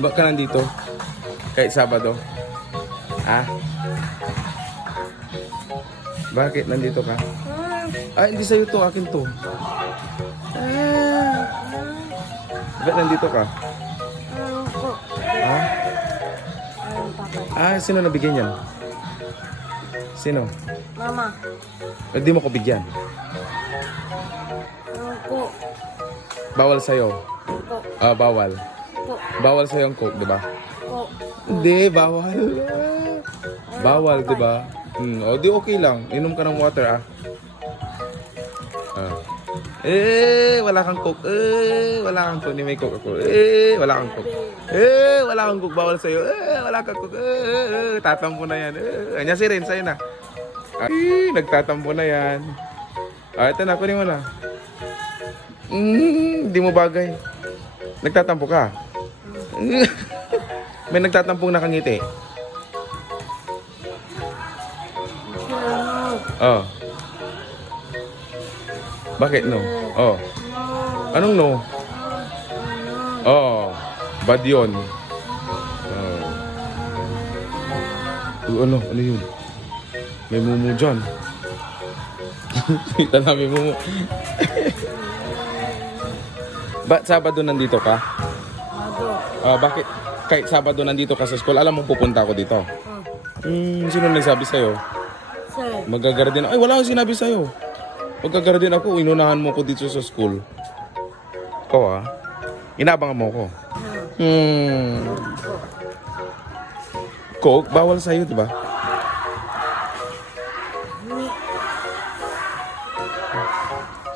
Ba't ka nandito? Kahit Sabado? Ah? Bakit nandito ka? Ah, hindi sa'yo to. Akin to. Ah. Ba't nandito ka? Ah? Ah, sino nabigyan yan? Sino? Mama. Hindi mo ko bigyan. Po. Bawal sa'yo. Po. Ah, bawal. Po. Bawal sa'yo ang Coke, di ba? Po. Hindi, bawal. Bawal, di ba? O, di okay lang. Inom ka ng water, ah. Ah. Wala kang Coke. Wala kang Coke. Hindi may Coke ako. Wala kang Coke. Wala kang Coke. Bawal sa'yo. Wala kang Coke. Tatampo na yan. Anya si Ren, sa'yo na. Ay, nagtatampo na yan. Ah, ito na. Kunin mo na. Hindi mo bagay. Nagtatampo ka. May nagtatampong nakangiti. Oh. Bakit no? Oh. Anong no? Oh. Bad yun. Oh. Ano? Ano yun? May mumu dyan. Kita na may mumu. Ba't Sabado nandito ka? Bakit? Kahit Sabado nandito ka sa school, alam mo pupunta ako dito. Sino nagsabi sa'yo? Sir. Magagaradin. Ay, wala akong sinabi sa'yo. Magagaradin ako, inunahan mo ko dito sa school. Ikaw inabangan mo ko. Coke, bawal sa'yo, di ba?